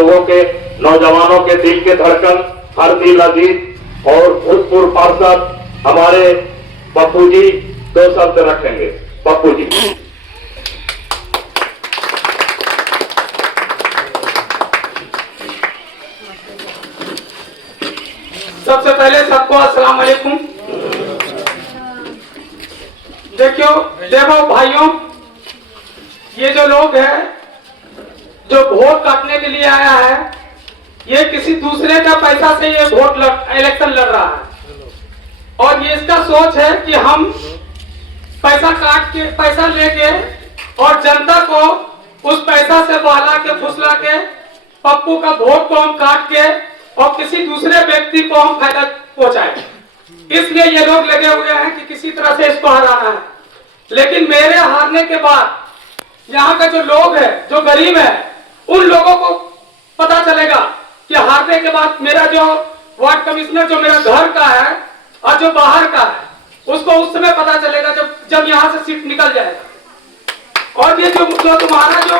लोगों के, नौजवानों के दिल के धड़कन हरदिल अजीज और भूतपूर्व पार्षद हमारे पप्पू जी 2 शब्द रखेंगे। पप्पू जी। सबसे पहले सबको अस्सलाम वालेकुम। देखो भाइयों, ये जो लोग हैं जो वोट काटने के लिए आया है, ये किसी दूसरे का पैसा से ये इलेक्शन लड़ रहा है और ये इसका सोच है कि हम पैसा काट के, पैसा लेके और जनता को उस पैसा से बहला के फुसला के पप्पू का वोट को हम काट के और किसी दूसरे व्यक्ति को हम फायदा पहुंचाए। इसलिए ये लोग लगे हुए हैं कि किसी तरह से इसको हराना है। लेकिन मेरे हारने के बाद यहाँ का जो लोग है, जो गरीब है, उन लोगों को पता चलेगा कि हारने के बाद मेरा जो वार्ड कमिश्नर जो मेरा घर का है और जो बाहर का है, उसको उस समय पता चलेगा जब यहाँ से सीट निकल जाएगा। और ये जो तुम्हारा जो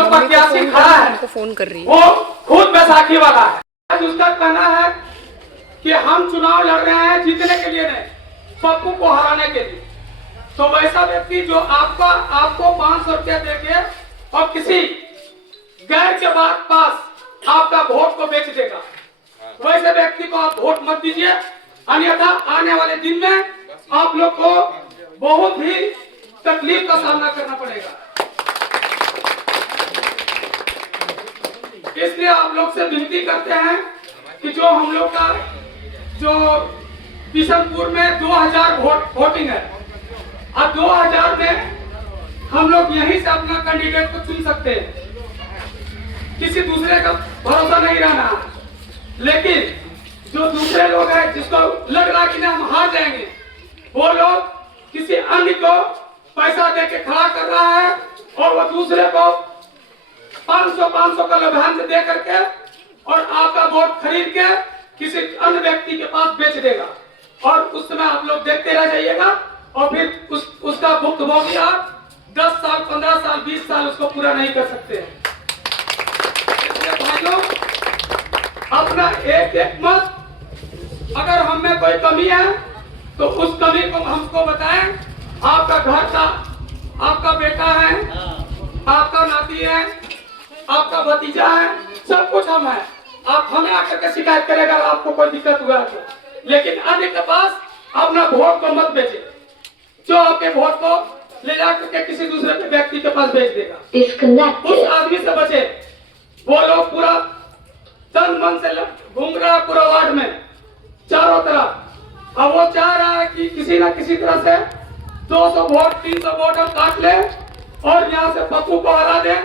प्रत्याशी खड़ा है फोन कर रही है, वो खुद बैसाखी वाला है। आज उसका कहना है कि हम चुनाव लड़ रहे हैं जीतने के लिए नहीं, पप्पू को हराने के लिए। तो वैसा व्यक्ति जो आपको 500 रुपया देके और किसी गैर के पास आपका वोट को बेच देगा, वैसे व्यक्ति को आप वोट मत दीजिए, अन्यथा आने वाले दिन में आप लोग को बहुत ही तकलीफ का सामना करना पड़ेगा। इसलिए आप लोग से विनती करते हैं कि जो हम लोग का जो बिशनपुर में 2000 वोटिंग है और 2000 में हम लोग यहीं से अपना कैंडिडेट को चुन सकते हैं, किसी दूसरे का भरोसा नहीं रहना। लेकिन जो दूसरे लोग हैं जिसको लग रहा कि ना हम हार जाएंगे, वो लोग किसी अन्य को पैसा देके खड़ा कर रहा है और वो दूसरे को 500 का लाभांश दे करके और आपका वोट खरीद के किसी अन्य व्यक्ति के पास बेच देगा और उस समय आप लोग देखते रह जाइएगा और फिर उसका भुक्तभोगी आप 10 साल, 15 साल, 20 साल उसको पूरा नहीं कर सकते हैं। इसलिए भाइयों, अपना एक मत, अगर हम में कोई कमी है तो उस कमी को हमको बताएं। आपका घर का, आपका बेटा है, आपका नाती है, आपका भतीजा है, सब कुछ हम है। आप हमें आकर के शिकायत करेगा आपको कोई दिक्कत हुआ तो, लेकिन अन्य के पास अपना वोट को मत बेचे, जो आपके वोट को ले जाकर के किसी दूसरे के व्यक्ति के पास बेच देगा। उस आदमी से बचे। वो लोग पूरा तन मन से घूम रहा है पूरा वार्ड में चारों तरफ। अब वो चाह रहा है कि किसी न किसी तरह से 200 वोट, 300 वोट हम काट ले और यहाँ से पप्पू को हरा दे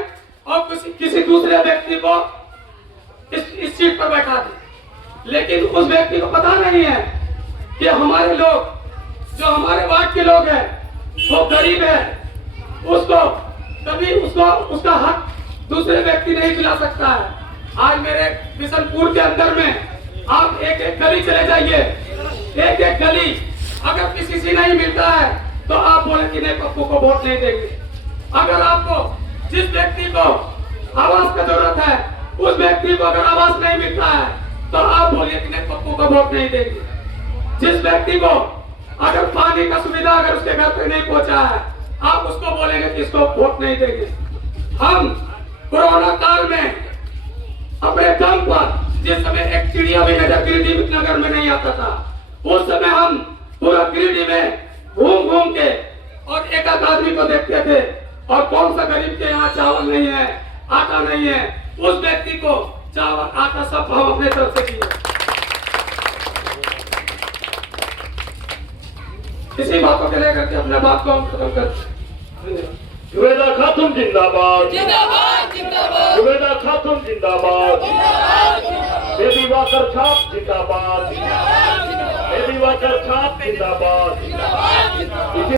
और किसी दूसरे व्यक्ति को इस सीट पर बैठा दे। लेकिन उस व्यक्ति को पता नहीं है कि हमारे लोग, जो हमारे वार्ड के लोग हैं, वो गरीब है, उसको कभी उसका हक दूसरे व्यक्ति नहीं दिला सकता है। आज मेरे बिशनपुर के अंदर में आप एक गली चले जाइए, एक गली अगर किसी से नहीं मिलता है तो आप बोले कि नहीं, पप्पू को वोट नहीं देंगे। अगर आपको जिस व्यक्ति को आवास की जरूरत है, उस व्यक्ति को अगर आवास नहीं मिलता है तो आप बोलिए कि नहीं, पप्पू को वोट नहीं देंगे। जिस व्यक्ति को अगर पानी का सुविधा अगर उसके घर तक नहीं पहुंचा है, आप उसको बोलेंगे कि इसको वोट नहीं देंगे। हम कोरोना काल में अपने दम पर, जिस समय एक चिड़िया भी गिरिडीह नगर में नहीं आता था, उस समय हम पूरा गिरिडीह में घूम के और एक आदमी को देखते थे और कौन सा गरीब के यहाँ चावल नहीं है, आटा नहीं है, उस व्यक्ति को चावल, आटा सब हम अपने तरफ से किए। इसी बातों के लेकर के अपने बात को हम खत्म कर। जुबेदा खातून जिंदाबाद, जिंदाबाद जिंदाबाद, जुबेदा खातून जिंदाबाद, बेबी वाकर छाप जिंदाबाद, बेबी वाकर छाप जिंदाबाद।